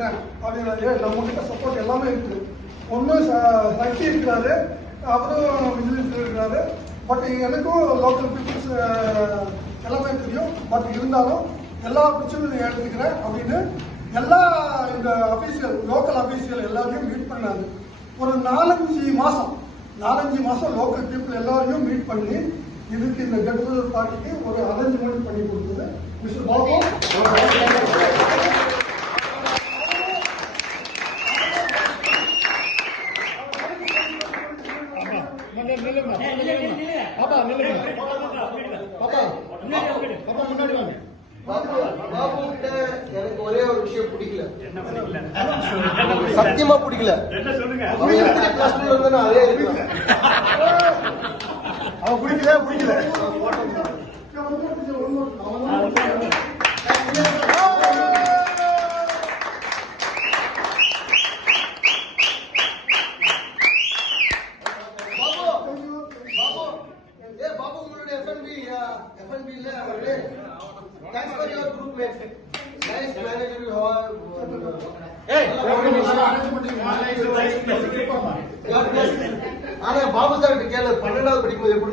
எடுக்கிறேன் அப்படின்னு நம்ம கிட்ட சப்போர்ட் எல்லாமே இருக்குது. ஒன்றும் சக்தி இருக்கிறாரு, அவரும் விஜிலன்ஸ் இருக்கிறாரு. பட் எனக்கும் லோக்கல் பீப்புள்ஸ் எல்லாமே தெரியும். பட் இருந்தாலும் எல்லா பிரச்சனையும் எடுத்துக்கிறேன் அப்படின்னு எல்லா இந்த அபிஷியல் லோக்கல் அபிஷியல் எல்லாரையும் மீட் பண்ணாரு. ஒரு 4-5 மாசம் லோக்கல் பீப்புள் எல்லாரையும் மீட் பண்ணி இதுக்கு இந்த கெட் டுகெதர் பார்ட்டிக்கு ஒரு அரேஞ்ச்மெண்ட் பண்ணி கொடுத்தது மிஸ்டர் பாபு. எனக்கு ஒரே ஒரு விஷயம் பிடிக்கல, சத்தியமா பிடிக்கல. அவன் எப்படி பிளஸ் டூல இருந்தா அதே இருக்கலாம். அவன் பிடிக்கல பாபு உங்களுடைய FNB இல்ல அவரு. Thanks for your group mate. Nice manager you have. ஆனா பாபு சார் கேளு 12வது படிக்கும்போது எப்படி